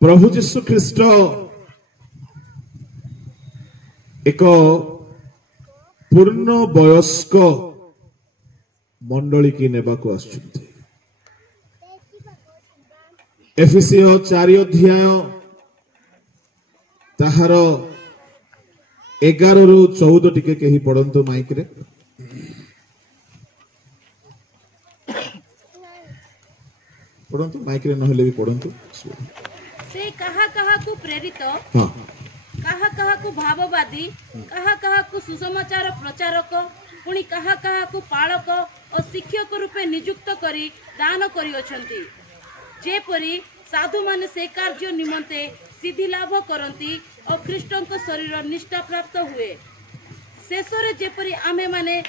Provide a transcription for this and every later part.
प्रभु जीशु ख्रीष्ट एक पूर्ण वयस्क मंडली की नेबा को आसुछन्ति। एफिसियो 4 अध्याय ताहार 11 रु 14 टिके केही पढन्तु माइक रे। पढन्तु माइक रे नहले भी पढन्तु। से कहा कहा को प्रेरित, हां कहा कहा को भाववादी, कहा कहा को सुसमाचार प्रचारक, पुणी कहा कहा को पालक और शिक्षक रूपे नियुक्त करी दान करियोछंती, जेपरी साधु माने से कार्य निमंते सिद्धि लाभ करती और ख्रीष्टंक शरीर निष्ठा प्राप्त हुए। शेषरे जेपरी आमे माने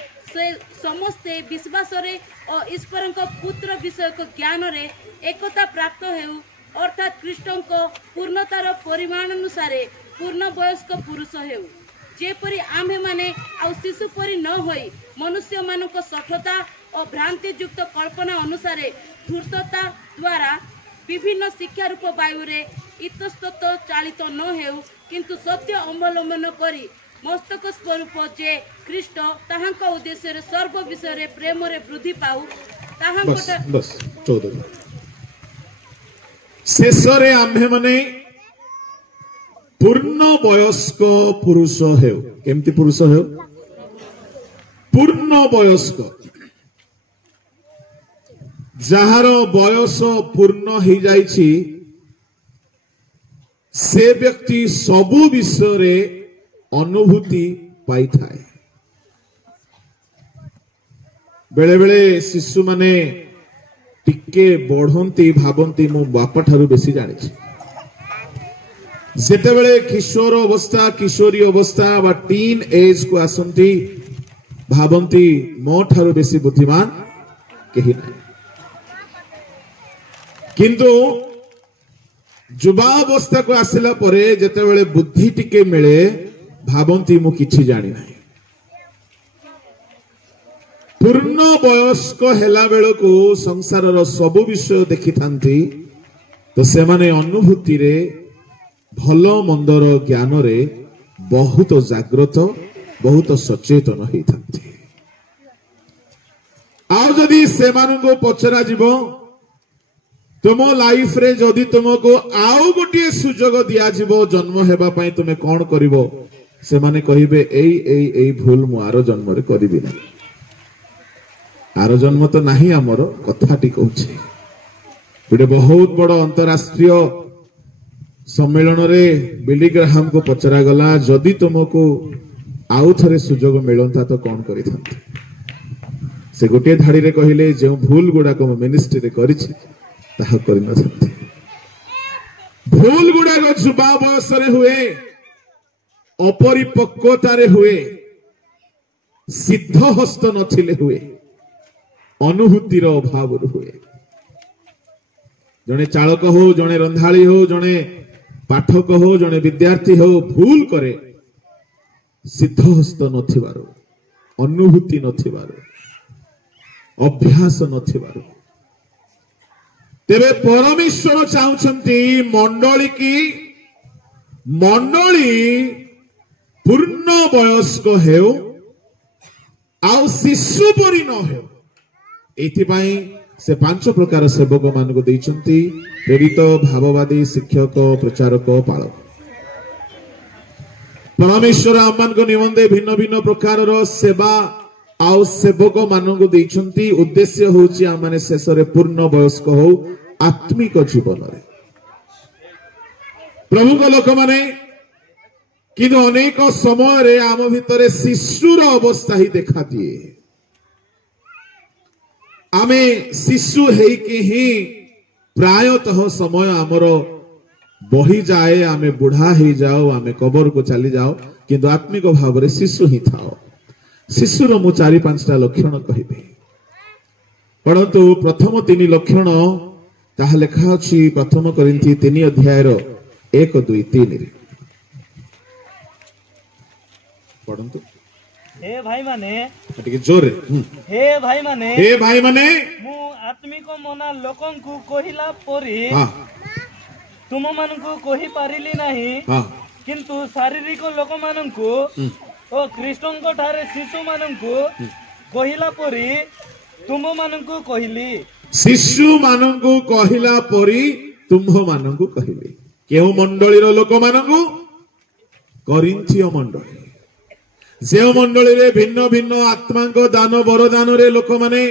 समस्ते विश्वास और ईश्वर पुत्र विषय ज्ञान रे एकता प्राप्त हेउ, अर्थात ख्रीष्टंक पूर्णतार परिमाण अनुसार पूर्ण वयस्क पुरुष हेउ, जेपरी आमे माने आ शिशु परी न होई मनुष्य मानक सठता और भ्रांति युक्त कल्पना अनुसार धूर्तता द्वारा विभिन्न शिक्षा रूप वायु रे इतस्तत चालित न हेउ, किंतु सत्य अवलंबन करी मस्तक स्वरूप जे ख्रीष्ट ताहांक उद्देश्य रे सर्व विषय रे प्रेम रे वृद्धि पाऊ। बस 14 शेषरे आम्भे माने पूर्ण वयस्क पुरुष हेउ। केमती पुरुष हेउ? पूर्ण वयस्क, जहार बयस पूर्ण हो जाइछि से व्यक्ति सबु विषय रे अनुभूति पाई थाए। बेले बेले शिशु माने टिके बढ़ंती भाबंती मो बापा ठारू बेसी जानिछि। जेतेबेले किशोर अवस्था किशोरी अवस्था बा टीन एज को आसंती भाबंती मो ठारू बेसी बुद्धिमान केही नाही, किंतु युवावस्था को आसिला परे जेतेबेले बुद्धि टिके मिले भाबंती मु किछि जानि नाही। पूर्ण वयस्क हेला बेलको संसारर सबु विषय देखि थांती तो से माने अनुभूति रे भलो मंदर ज्ञान रे बहुत जागृत बहुत सचेतन होई थांती। आ जदि से मानको पचरा जीवो तुम लाइफ रे जदि तुमको आउ गोटे सुजोग दिया जीवो जन्म हेबा पई तुमे कोन करिवो, से माने कहिबे एई भूल मु आरो जन्म रे करिबि ना। आरो जन्म तो नाही हमर कथाटी कहूछि। गोटे बहुत बड़ अंतरराष्ट्रीय सम्मेलन रे बिली ग्राहम को पचरा गला जदि तुमको आउ थरे सुजोग मिलंता तो कोन करिथांते। से गोटे धाड़ी रे कहिले जे भूल गुडा को मिनिस्ट्री रे करिछि ताहा करि न थांते। भूल गुडा को जुबा बयस रे हुए, अपरिपक्वता रे हुए, सिद्ध हस्त नथिले हुए, अनुभूतिर अभाव हुए। जने चालक हो, जने रंधाली हो, जने पाठक हो, जने विद्यार्थी हो भूल करे सिद्ध हस्त नथिबारो, अनुभूति नथिबारो, अभ्यास नथिबारो। तेबे परमेश्वर चाहुछंती मंडली पूर्ण वयस्क हेउ आउ शिशु परी न हेउ। एथिपाई से 5 प्रकार सेवक मान को देइछंती, प्रेरित, भाववादी, शिक्षक, प्रचारक, पालक। परमेश्वर आमान को निमंते भिन्न भिन्न प्रकार रो सेवा आउ सेवक मान को देइछंती। उद्देश्य होछि आमाने शेषरे पूर्ण वयस्क हो आत्मिक जीवन रे। प्रभु को लोक माने किंतु अनेक समय रे आम भितरे शिशुर अवस्था ही देखा दिए। आमे शिशु हेकि ही प्रायतः समय आमर बही जाए, आमे बुढ़ा ही जाओ, आमे कबर को चली जाओ, किंतु आत्मिक भाव रे शिशु ही थाओ। शिशुर मु 4-5टा लक्षण कहिबे। परंतु प्रथम 3 लक्षण ताहा लेखा अछि प्रथम कोरिन्थी 3 अध्याय रो 1, 2, 3 रे। पढन्तु। हे भाई माने टिके जोर हे भाई माने मु आत्मिक मना लोकन को कहिला परी तुम मानकु कहि पारिली नाही हाँ किंतु शारीरिक लोक मानकु ओ कृष्णଙ୍କ ଠାରେ शिशु मानकु कहिला परी तुम मानकु कहिली शिशु मानकु कहिला परी तुम्ह मानकु कहिली केउ मंडलीर लोक मानकु करिन्थिय मंडली जे मंडली रे भिन्न भिन्न आत्मा को दान वरदान रे लोक माने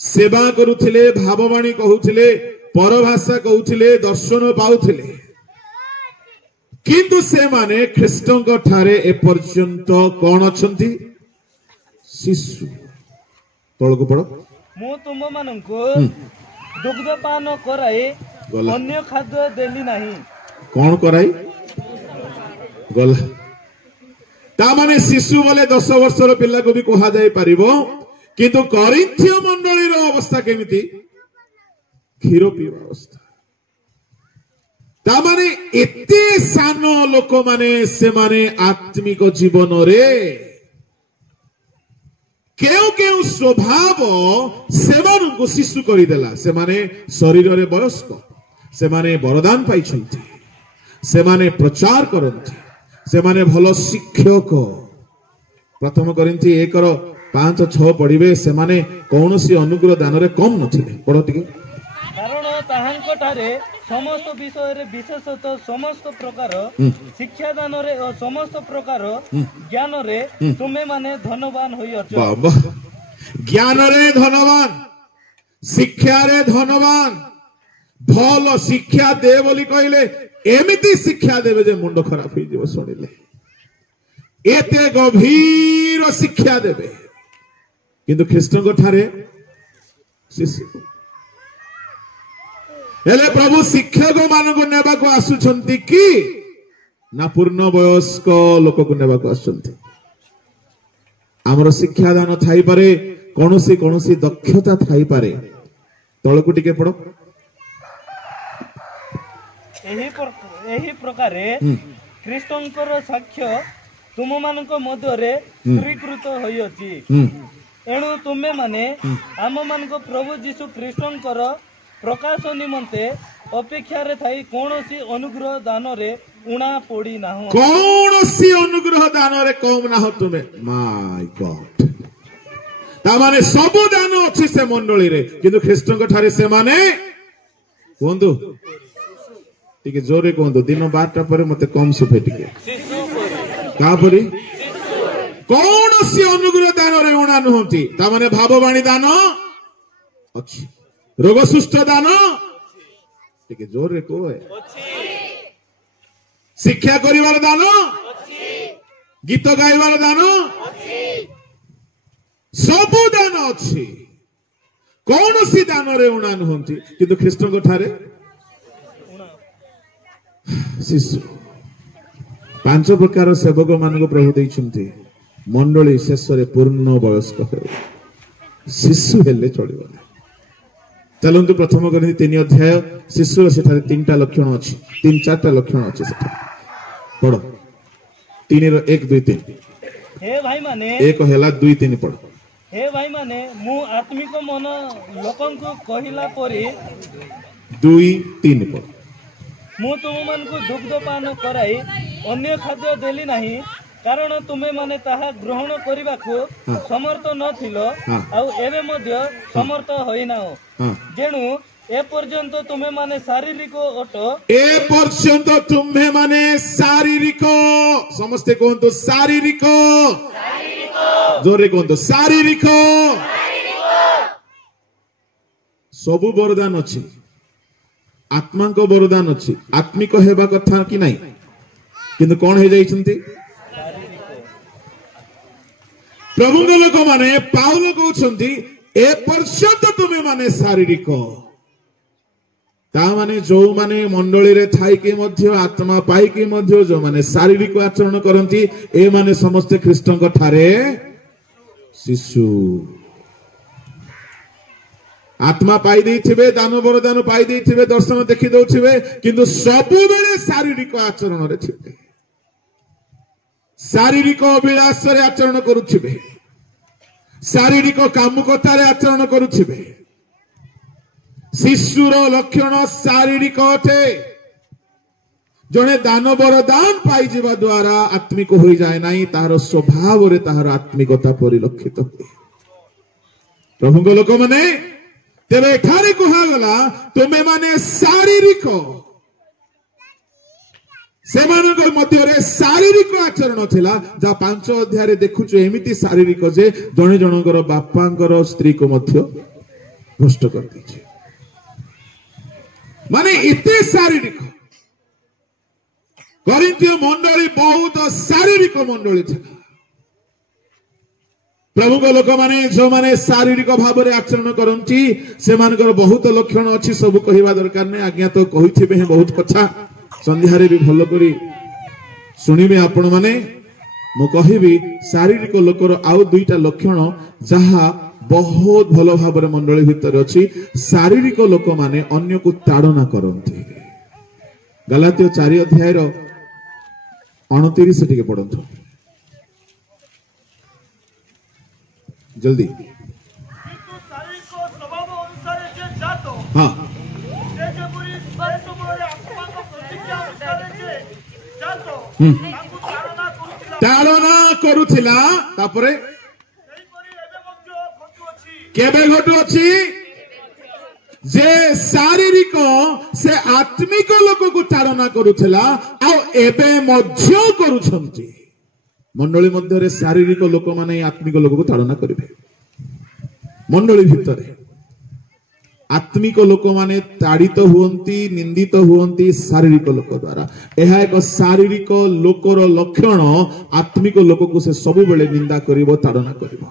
सेवा करुथिले भाववाणी कहउथिले परभाषा कहउथिले दर्शन पाउथिले किंतु से माने ख्रीष्टଙ୍କ ठारे ए पर्यंत कोन अछंती शिशु तळको पड़ मु तुम मानकु दुग्धपान कराई गला। अन्य खाद्य देली नाही कौन कराई गला ता माने शिशु बोले 10 वर्षर पिला को भी कहा जाय परिबो किंतु करिन्थिय मंडलीर अवस्था केमिति क्षीर पीवा अवस्था ता माने एते सानो लोक माने से माने आत्मिक जीवन रे केउ केउ स्वभाव सेमानंकु शिशु करिदेला से माने शरीर रे वयस्क से माने वरदान पाइछंती से माने प्रचार करंती से माने भलो शिक्षक प्रथम करिन्थी 1:5-6 पढ़िबे से माने कौनसी अनुग्रह दान रे कम नथिले पढ़ो टिके कारण ताहांको ठारे समस्त विषय रे विशेषतः समस्त प्रकार शिक्षा दान रे और समस्त प्रकार ज्ञान रे तुमे माने धनवान होई अछ बाबा ज्ञान रे धनवान शिक्षा रे धनवान भलो शिक्षा दे बोली कहले एमिति शिक्षा देबे जे मुंड खराब होई जेबो सुनिले एते गभीर शिक्षा देबे किंतु ख्रीष्टଙ୍କ ठारे शिशु हेले प्रभु शिक्षक मान को नेबा को आसुछंती कि ना पूर्ण वयस्क लोक को नेबा को आसुछंती हमर शिक्षा दान थाई पारे कोनोसी कोनोसी दक्षता थाई पारे तळको टिके पड़ो एही प्रकारे ख्रीष्टଙ୍କର साक्ष्य तुम मानक मध्य रे स्वीकृत होई अछि एणु तुमे माने आम मानक प्रभु जीशु ख्रीष्टଙ୍କର प्रकाश निमंते अपेक्षा रे थाई कोनोसी अनुग्रह दान रे उणा पड़ी ना हो कोनोसी अनुग्रह दान रे कम ना हो तुमे माय गॉड ता माने सब दान अछि से मंडली रे किंतु ख्रीष्टଙ୍କ ठारे से माने कोंदु टिके जोरे कोंदु दिन 12टा पर मते कम सुफे टिके का परी कोनोसी अनुग्रह दान रे उणा नहोंती ता माने भाववाणी दान अछि रोग सुष्ट दान टिके जोर रे को है शिक्षा करिवार दान गीत गाइबार दान सबु दान अछि कौनसी दान रे उणा नहोंती किंतु ख्रीष्टଙ୍କ ठारे शिशु 5 प्रकार सेवक मान प्रभु देइछंती मंडली शेष रे पूर्ण वयस्क हो शिशु हेले चलिबो चलନ୍ତୁ प्रथम करिन्थी 3 अध्याय शिशु सेठारे 3टा लक्षण अछि 3-4टा लक्षण अछि सेठा पढो 3:1-2-3 हे भाई माने 1 होला 2-3 पढो हे भाई माने मु आत्मिक मन लोकन को कहिला परी 2-3 पढो मु तुम मन को दुग्ध पान कराई अन्य खाद्य देली नाही कारण तुमे माने ताहा ग्रहण करिबा को समर्थ नथिलो आ एबे मध्य समर्थ होइनाओ जेनु ए पर्यंत तुमे माने शारीरिक ओटो ए पर्यंत तुमे माने शारीरिक समस्ते कोंतो शारीरिक जोरे कोंतो शारीरिक सबु वरदान अछि आत्मा को वरदान अछि आत्मिक हेबा कथा कि नाही किंतु कोन हे जाइछंती प्रभु लोक माने पाउल कहउछंती ए पर्यंत तुमे माने शारीरिक ता माने जो माने मंडली रे थाई के मध्य आत्मा पाई के मध्य जो माने शारीरिक आचरण करंती ए माने समस्त ख्रीष्टଙ୍କ ठारे शिशु आत्मा पाई देथिबे दान वरदान पाई देथिबे दर्शन देखि दउथिबे किंतु सबु बेले शारीरिक आचरण रे थिबे शारीरिक अभिलाष रे आचरण करूथिबे शारीरिक कामुकता रे आचरण करूथिबे शिशुर लक्षण शारीरिक अटे जड़े दानवर दान पाई जावा द्वारा आत्मिक हो जाए नहीं, तार स्वभाव रे तार आत्मिकता परिलक्षित हुए। प्रभु को लोक माने तेरे एठारे कहागला तुमे माने शारीरिक सेमानक मध्य शारीरिक आचरण थिला, जा 5 अध्याय देखुछु एमिति शारीरिक जे जणे जनकर बापांकर स्त्री को मध्य भ्रष्ट कर दीछे। माने इते शारीरिक करिन्थियो मंडली बहुत शारीरिक मंडली थिला। प्रभु को लोक माने जो माने शारीरिक भाव में आचरण करती से बहुत लक्षण अच्छी सब कहवा दरकार नहीं। आज्ञा तो कही बहुत कथा संध्यारे भी भल करी शुणिबे आपण माने। मु कहिबी शारीरिक लोकर आउ 2टा लक्षण जहा बहुत भल भाव में मंडली भितर अच्छी। शारीरिक लोक माने अन्य को ताड़ना करती। गलातियो 4 अध्याय 29 टिके पढ़ंतु जल्दी। हाँ ताड़ना करुथिला तापरे केबे घटु अछि जे शारीरिक से आत्मिक लोक को ताड़ना करुथिला आ एबे मध्य करूछंती। मंडली मध्य शारीरिक लोक माने आत्मिक लोक को ताड़ना करिवे। मंडली भितर आत्मिक लोक माने ताड़ित हुअंती निंदित हुअंती शारीरिक लोक द्वारा। यह एक शारीरिक लोकर लक्षण। आत्मिक लोक को से सब बेले निंदा करिवो ताड़ना करिवो।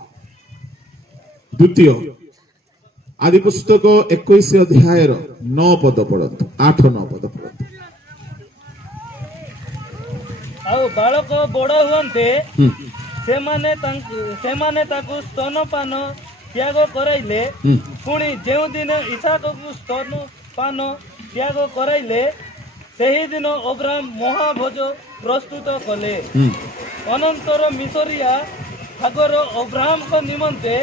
द्वितीय आदि पुस्तक 21 अध्याय 9 पद पढ़ंतु 8-9 पद पढ़ंतु। आउ बालक बड़ हुअन्ते सेमाने ताकु स्तनपान त्याग कराइले। पुणी जेउ दिन इसाक को स्तनपान त्याग कराइले सेही दिन अब्राहम महाभोज प्रस्तुत कले। अनंतर मिसरिया हागर अब्राहम को निमंते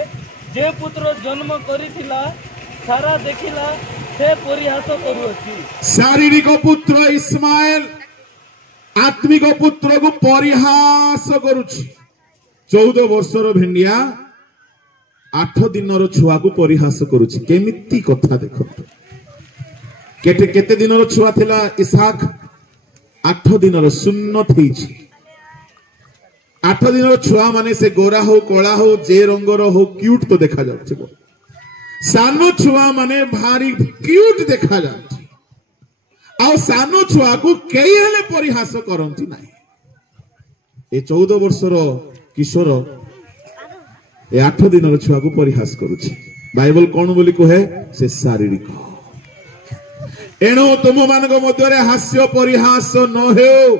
जे पुत्र जन्म करिथिला सारा देखिला से परिहास करूअछि। शारीरिक पुत्र इस्माइल आत्मिक पुत्र को परिहास करुछि। 14 वर्षर भेंडिया 8 दिनर छुआ को परिहास करुछि। केमिति कथा देखंतु। केते दिनर छुआ थिला इसाक 8 दिनर शून्य थैछि। 8 दिनर छुआ माने से गोरा हो कला हो जे रंगर हो क्यूट तो देखा जाउछिबो। सानो छुआ माने भारी क्यूट देखा जाउछि। आ सानो छुआ को केही हेले परिहास करंती नाही। ए 14 वर्षर किशोर ए 8 दिनर छुआ को परिहास करुछि। बाइबल कोन बोली कहे से शारीरिक। एणो तुम मानक मध्य हास्य परिहास न हेउ।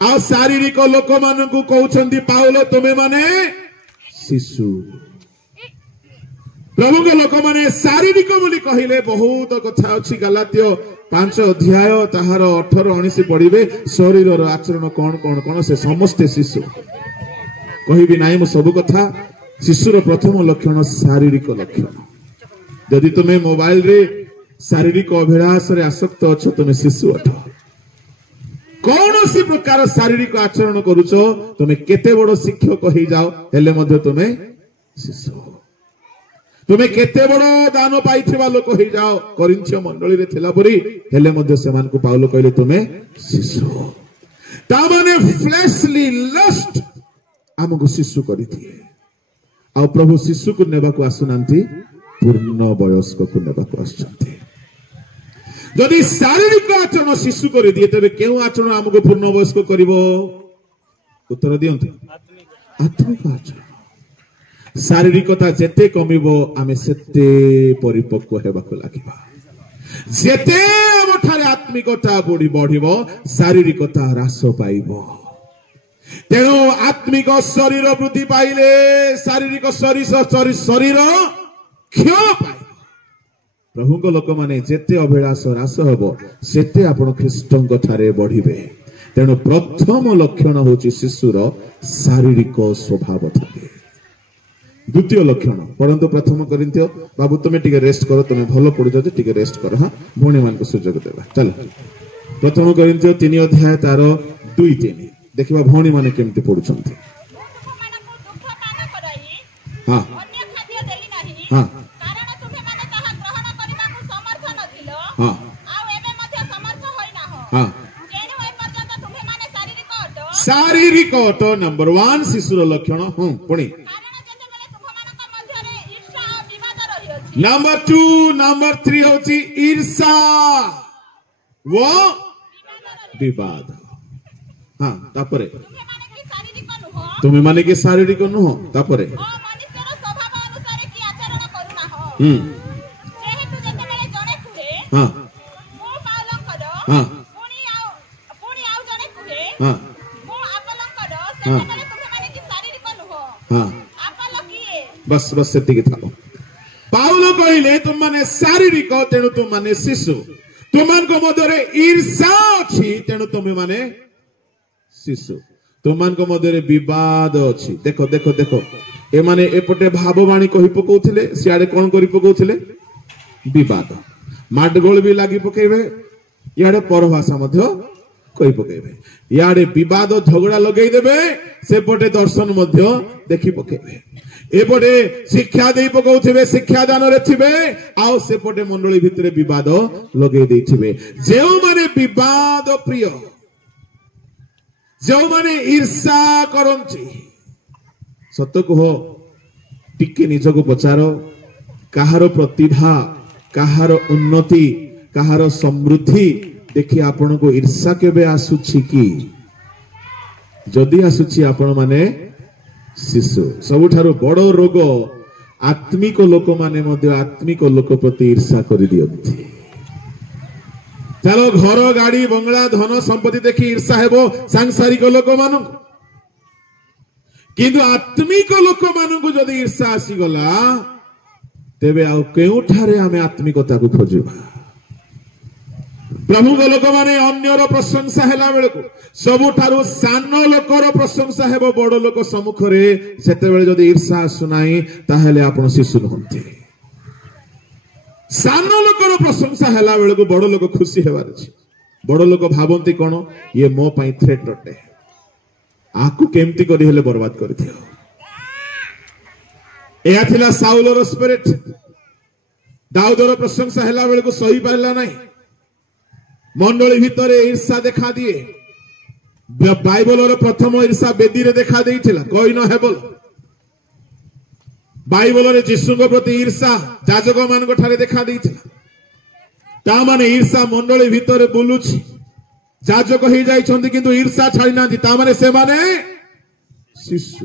आ शारीरिक लोक मान को कहउछंती पाउलो तुमे माने शिशु। प्रभु के लोक माने शारीरिक बोली कहिले बहुत कथा अछि। गलातियो 5 अध्याय ताहार 18-19 पढ़िबे। शरीर आचरण कौन कौन कौन से समस्ते शिशु कहबी नाई मु सब कथा। शिशुर प्रथम लक्षण शारीरिक लक्षण। यदि तुमे मोबाइल रे शारीरिक अभिलाष रे आसक्त अछ तुमे शिशु अठ। कौन सी प्रकार शारीरिक आचरण करूचो तुमे केते बड़ शिक्षक हो जाओ हेले मध्य तुमे शिशु। तुमे केते बड़ दान पाइथिबा लोक हो जाओ करिन्थियो मंडली रे थिला परी हेले मध्य सेमान को पाउलो कहले तुमे शिशु। ता माने फ्लेशली लस्ट आमको शिशु करिथिए। आ प्रभु शिशु को नेबा को आसुनांती पूर्ण वयस्क को नेबा को आछंती। यदि शारीरिक आचरण शिशु कर दिए तेरे क्यों आचरण आमको पूर्ण वयस्क करिवो? उत्तर दियंतु। आत्मिक आचरण। शारीरिकता जेते कमिबो आमे सेते परिपक्व हेबाको लागिबा। जेते हमठारे आत्मिकता बढ़िबो शारीरिकता ह्रास पाइबो। तेणु आत्मिक शरीर वृद्धि पाइले शारीरिक शरीर क्षय पाइबो। प्रभु को लोक माने जेते अभिलाष ह्रास हेबो सेते आपण ख्रीष्टंक ठारे बढ़िबे। तेणु प्रथम लक्षण होची शिशुर शारीरिक स्वभाव थाके। द्वितीय लक्षण परंतु प्रथम करिन्थियो बाबू तुमे टिके रेस्ट करो। तुमे भलो पडुछ जे टिके रेस्ट करो। हां भोणी मान को सुजोग देबा। चल प्रथम कोरिन्थियो 3 अध्याय तार 2-3 देखिबा भौणी माने केमते पढुछन्ते। हां हां हां हां शारीरिक अट नंबर 1 शिशुर लक्षण। पुणी नंबर 2 नंबर 3 होची ईर्षा वो विवाद। हाँ तापरे तुम्हें माने कि शारीरिक नुह तापरे हाँ हाँ हाँ हाँ बस बस सेतिकी थाओ। पाउल कहले तुम माने शारीरिक तेणु तुम माने शिशु, तुम मध्य ईर्षा अच्छी तेणु तुम्हें माने शिशु, तुम मध्य विवाद अच्छी। देखो देखो देखो ए माने एपटे भाववाणी कहि पकाउथिले सियाडे कोन करि पकाउथिले विवाद, माडगोल भी लागी पकेबे, याडे परभाषा मध्य कहि पकेबे, याडे विवाद झगड़ा लगेई देबे, सेपटे दर्शन मध्य देखि पकेबे, एपटे शिक्षा दे पकाउथिबे शिक्षा दान रे थिबे आउ सेपटे मंडली भितरे विवाद लगेई देथिबे। जेउ माने विवाद प्रिय, जेउ माने ईर्षा करंची, सत्य कह टिके निजको पचार, काहार प्रतिभा काहार उन्नति काहार समृद्धि देखि आपण को ईर्षा केबे आसुछि कि? जदि आसुछि आपण माने शिशु। सबुठारु बड़ रोग आत्मिक लोक माने मध्य आत्मिक लोक प्रति ईर्षा करि दियंती। चलो घर गाड़ी बंगला धन संपत्ति देखि ईर्षा हेबो सांसारिक लोक मानु, किंतु आत्मिक लोक मानु को जदि ईर्षा आसी गला तेबे आउ केउठारे आमे आत्मिकता को खोजिबा। प्रभु को लोक माने अन्यर प्रशंसा हेला बेलको सबुठारु सान लोकर प्रशंसा हेबो बड़ लोक सम्मुख रे, सेते बेले जदि ईर्षा आसुनाई ताहेले आपण शिशु नहंती। सान लोकर प्रशंसा हेला बेलको बड़ लोक खुशी हेबार अछि। बड़ लोक भाबंती कोन ये मो पई थ्रेट अटे, आकु केमती करी हेले बर्बाद कर दियो। एया थिला साउलर स्पिरिट, दाऊदर प्रशंसा हेला बेलको सही पाइला नाही, मंडली भितरे ईर्षा देखा दिए। बाइबल प्रथम ईर्षा बेदी रे देखा देइथिला कइन हेबल। बाइबल रे यीशु को प्रति ईर्षा याजक मान ठारे देखा देइथिला। ता माने ईर्षा मंडली भितरे बुलुछि, याजक हो जाइछन्ति किंतु ईर्षा छाड़ी नांती, ता माने से माने शिशु।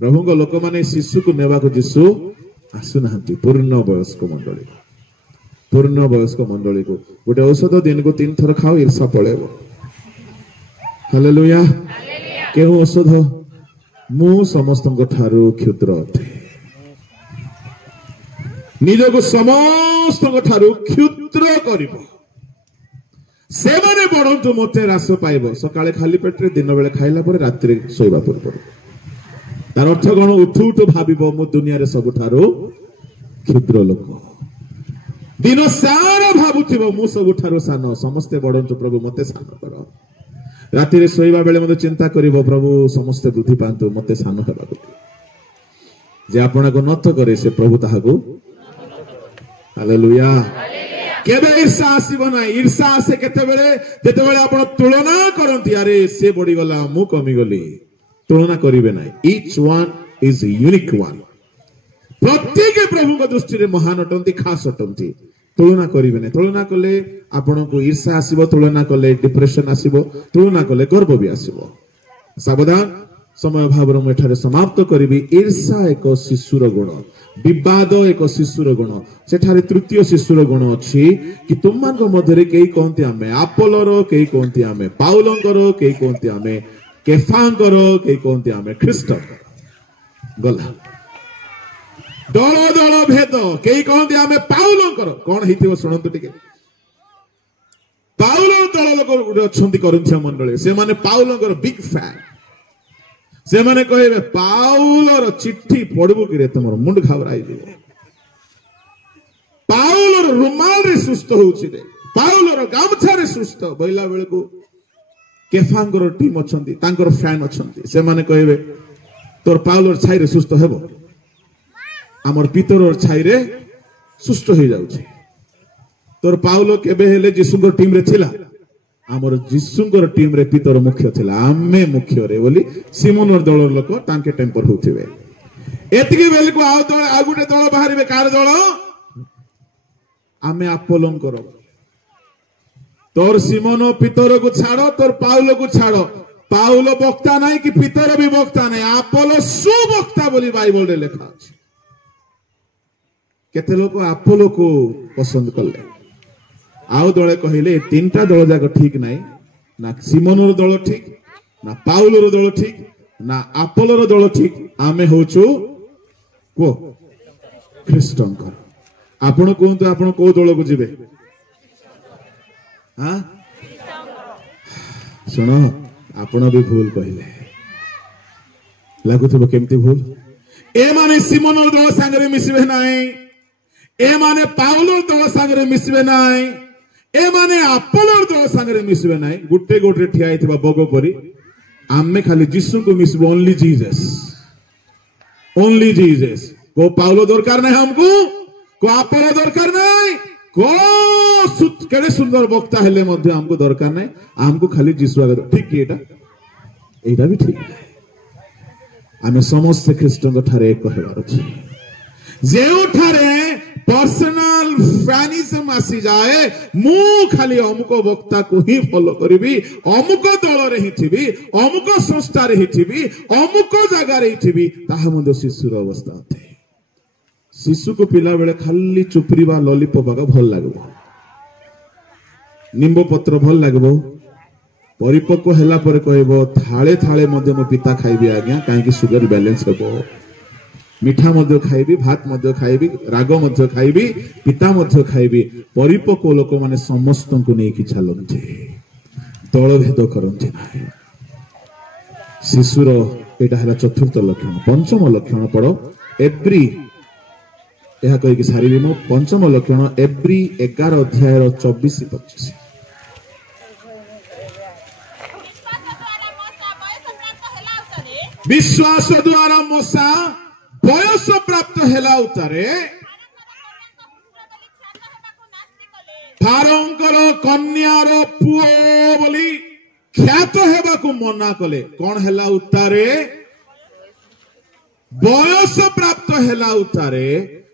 प्रभु को लोक माने शिशु को नेबा को यीशु आसु नांती। पूर्ण वयस्क मंडली, पूर्ण वयस्क मंडली को गोटे औषध दिन को 3 थर खाओ ईर्षा पळेबो। हालेलुया। केहू औषध मु समस्त ठारू क्षुद्र अटे, निजको समस्त ठारू क्षुद्र करिबो, से माने बढंतु मते रास पाइबो। सकाळे खाली पेटरे दिन बेले खाइला पर रात्रि सोइबा पूर्व तार अर्थ कोन? उठु उठु भाबिबो मु दुनिया रे सब ठारू क्षुद्र लोक। दिन सारा भाबुथिबो मु सब ठारू सान, समस्ते बढंतु प्रभु मते सान कर। राति रे सोइबा बेले मते चिंता करिवो प्रभु समस्ते बुद्धि पांतु मते सान हेबा को। जे आपण को नत करे से प्रभु ताहाको। हालेलुया। केबे ईर्षा आसीबो ना? ईर्षा आसे केते बेले जेते बेले आपण तुलना करंती, अरे से बढी गला मु कमी गली। तुलना करिवे ना। Each one is unique one. प्रत्येक प्रभु को दृष्टि रे महान अटंती, खास अटंती। तुलना करिवे ना। तुलना कले आपण को ईर्षा आसीबो, तुलना कले डिप्रेशन आसीबो, तुलना कले गर्व भी आसीबो। सावधान। समय भाव में एठारे समाप्त करिबी। ईर्षा एक शिशुर गुण, विवाद एक शिशुर गुण। सेठारे तृतीय शिशुर गुण अछि कि तुममान मध्य कई कहते आमे आपोलोर, कई कहते आमे पाउलंकर, कई कहते आमे केफांकर, कई कहते आमे ख्रीष्ट गला। दल दल भेद, कई कहते आमे पाउलंकर। कौन हेतिबो सुनंतु टिके। पाउल दल लोक अछंती करिन्थिया मंडली, से माने पाउलंकर बिग फैन। से माने कहे पाउलर चिट्ठी पढ़बो कि रे तमर मुंड घबराई दिबो। पाउलर रुमाल रे सुस्त होउछि रे। ପାଉଲର ଗାମୁଛାରେ ସୁସ୍ଥ ବୋଇଲା ବେଳକୁ କେଫାଙ୍କର ଟିମ୍ ଅଛନ୍ତି, ତାଙ୍କର ଫ୍ୟାନ୍ ଅଛନ୍ତି, ସେମାନେ କହିବେ ତୋର ପାଉଲର ଛାଇରେ ସୁସ୍ଥ ହେବ, ଆମର ପିତରର ଛାଇରେ ସୁସ୍ଥ ହେଇଯାଉଛି। ତୋର ପାଉଲ କେବେ ହେଲେ ଯୀଶୁଙ୍କ ଟିମ୍ରେ ଥିଲା, ଆମର ଯୀଶୁଙ୍କର ଟିମ୍ରେ ପିତର ମୁଖ୍ୟ ଥିଲା, ଆମେ ମୁଖ୍ୟରେ ବୋଲି ସିମୋନର ଦଳର ଲୋକ ତାଙ୍କେ ଟେମ୍ପର ହଉଥିବେ। ଏତିକି ବେଳକୁ ଆଉ ଗୋଟେ ଦଳ ବାହାରିବେ। କାର ଦଳ? ଆମେ ଆପୋଲୋଙ୍କର। ତୋର ସିମୋନ ପିତରକୁ ଛାଡ, ତୋର ପାଉଲକୁ ଛାଡ। ପାଉଲ ବକ୍ତା ନାହିଁ କି ପିତର ବି ବକ୍ତା ନାହିଁ, ଆପୋଲୋ ସୁବକ୍ତା ବୋଲି ବାଇବଲରେ ଲେଖା ଅଛି। କେତେ ଲୋକ ଆପୋଲୋକୁ ପସନ୍ଦ କଲେ, ଆଉ ଦଳେ କହିଲେ ଏ ତିନିଟା ଦଳ ଯାକ ଠିକ ନାହିଁ, ନା ସିମୋନର ଦଳ ଠିକ, ନା ପାଉଲର ଦଳ ଠିକ, ନା ଆପୋଲୋର ଦଳ ଠିକ, ଆମେ ହଉଛୁ କୁହ ଖ୍ରୀଷ୍ଟଙ୍କର। ଆପଣ କୁହନ୍ତୁ ଆପଣ କୋଉ ଦଳକୁ ଯିବେ? ଶୁଣ, ଆପଣ ବି ଭୁଲ କହିଲେ, ଲାଗୁଥିବ କେମିତି ଭୁଲ। ଏମାନେ ସିମୋନର ଦଳ ସାଙ୍ଗରେ ମିଶିବେ ନାହିଁ, ଏମାନେ ପାଉଲର ଦଳ ସାଙ୍ଗରେ ମିଶିବେ ନାହିଁ, ଏମାନେ ଆପୋଲୋର ଦଳ ସାଙ୍ଗରେ ମିଶିବେ ନାହିଁ। ଗୋଟେ ଗୋଟେ ଠିଆ ହେଇଥିବା ବଗ ପରି ଆମେ ଖାଲି ଯୀଶୁଙ୍କୁ ମିଶିବୁ। Only Jesus, only Jesus. କୋ ପାଉଲ ଦରକାର ନାହିଁ ଆମକୁ, କୋ ଆପୋଲୋ ଦରକାର ନାହିଁ, କେଡେ ସୁନ୍ଦର ବକ୍ତା ହେଲେ ମଧ୍ୟ ଆମକୁ ଦରକାର ନାହିଁ, ଆମକୁ ଖାଲି ଯୀଶୁ ଆଗ। ଠିକ କି ଏଇଟା ବି ଠିକ। ଆମେ ସମସ୍ତେ ଖ୍ରୀଷ୍ଟଙ୍କ ଠାରେ ଏକ ହେବାର ଅଛି। ଯେଉଁଠାରେ पर्सनल फैनिज्म आसी जाए, मु खाली अमुक वक्ता को ही फॉलो करी, अमुक दल रे थी, अमुक संस्था रे थी, अमुक जगह रे थी, ताहा शिशुर अवस्था होते। शिशु को पिला बेले खाली चुपरी बा लॉलीपॉप भल लगबो, निंबो पत्र भल लगबो, परिपक्व हैला पर कहबो थाळे थाळे मध्य मो पिता खाइबी आज्ञा, काहे सुगर बैलेंस हबो, मिठा मध्य खाइबी, भात मध्य खाइबी, राग मध्य खाइबी, पिता मध्य खाइबी। परिपक्व लोक माने समस्त को नहीं चलते, दल भेद करते ना। शिशुर एटा है चतुर्थ लक्षण। पंचम लक्षण पढ़, एव्री यह कहीकि सारी मो। पंचम लक्षण एव्री 11 अध्याय 24-25। विश्वास द्वारा मोसा बयस प्राप्त हेला उतारे फारोंकर कन्यार पुओ बोली ख्यात हेबाकु मना कले। कौन हेला उतारे? बयस प्राप्त हेला उतारे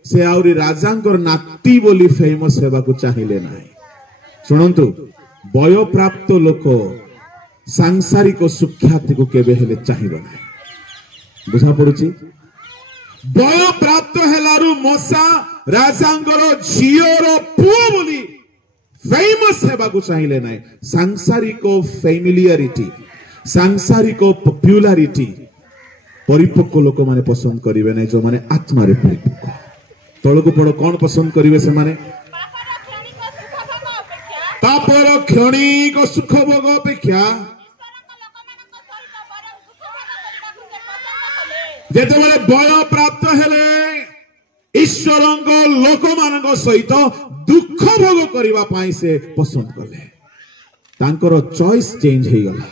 से आउरी राजांकर नाती बोली फेमस हेबाकु चाहिए ना। शुणंतु, बय प्राप्त लोक सांसारिक सुख्याति को केबे हेले चाहिए ना। बुझा पड़ुची? बय प्राप्त हेलारु मोसा राजांगर झियोर पुओ बोली फेमस हेबाकु चाहिए ना। सांसारिक फैमिलियरिटी, सांसारिक पॉपुलैरिटी परिपक्व लोक माने पसंद करिवे नै, जो माने आत्मा रे परिपक्व। तळकु पड़ कौन पसंद करिवे से माने? पापर क्षणिक सुख भोग अपेक्षा जेतेबेले बय प्राप्त हेले ईश्वरंग लोक मानक सहित दुख भोग करबा पाई से पसंद कले। तांकर चॉइस चेंज हे गला,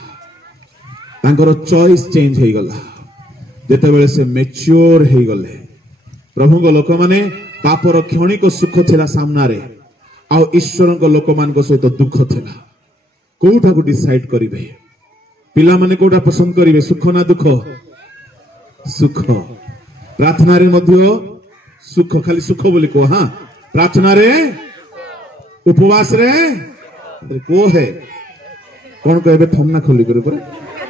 तांकर चॉइस चेंज हे गला जेतेबेले से मैच्योर हे गले। प्रभु को लोक माने पापर क्षणिक सुख थिला सामना रे, आ ईश्वरंग लोक मानक सहित दुख थिला। कोठा को डिसाइड करिवे? पिला माने कोठा पसंद करिवे? सुख ना दुख? सुख। प्रार्थना रे मध्य सुख, खाली सुख बोली को। हाँ, प्रार्थना रे, उपवास रे को है कौन कहबे? थमना खोली करी पर।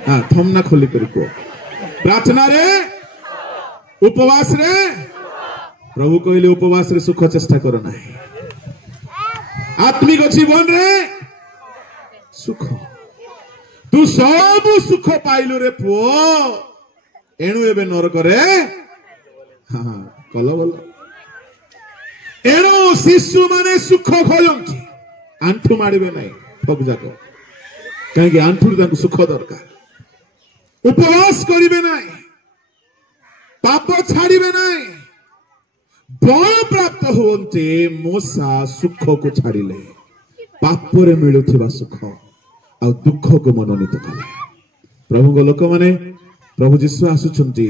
हाँ, थमना खोली करी को। प्रार्थना रे, उपवास रे। प्रभु कहले उपवास रे सुख चेष्टा करो ना। आत्मिक जीवन रे सुख, तू सब सुख पाइलु रे पुओ, एणु एबे नरक रे हाँ कल बोल। एणु शिशु माने सुख खोजंती, आंठू मारिबे नाही ठग जाक, कहीं आंठू तांको सुख दरकार। उपवास करिबे नाही, पाप छाड़िबे नाही। बल प्राप्त होते मोसा सुख को छाड़िले। पापरे मिलुथिबा सुख आ दुख को मनोनीत कले प्रभु लोक माने प्रभु जीशु आसुचंती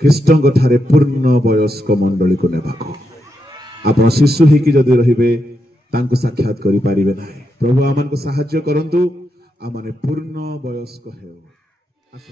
ख्रीष्टंग ठारे पूर्ण वयस्क मंडली को नेबाको आपण शिशु ही की जदि रहिबे तांको साक्षात करि पारिबे नाही प्रभु आमन को सहाय्य करंतु आमने पूर्ण वयस्क हेउ आसु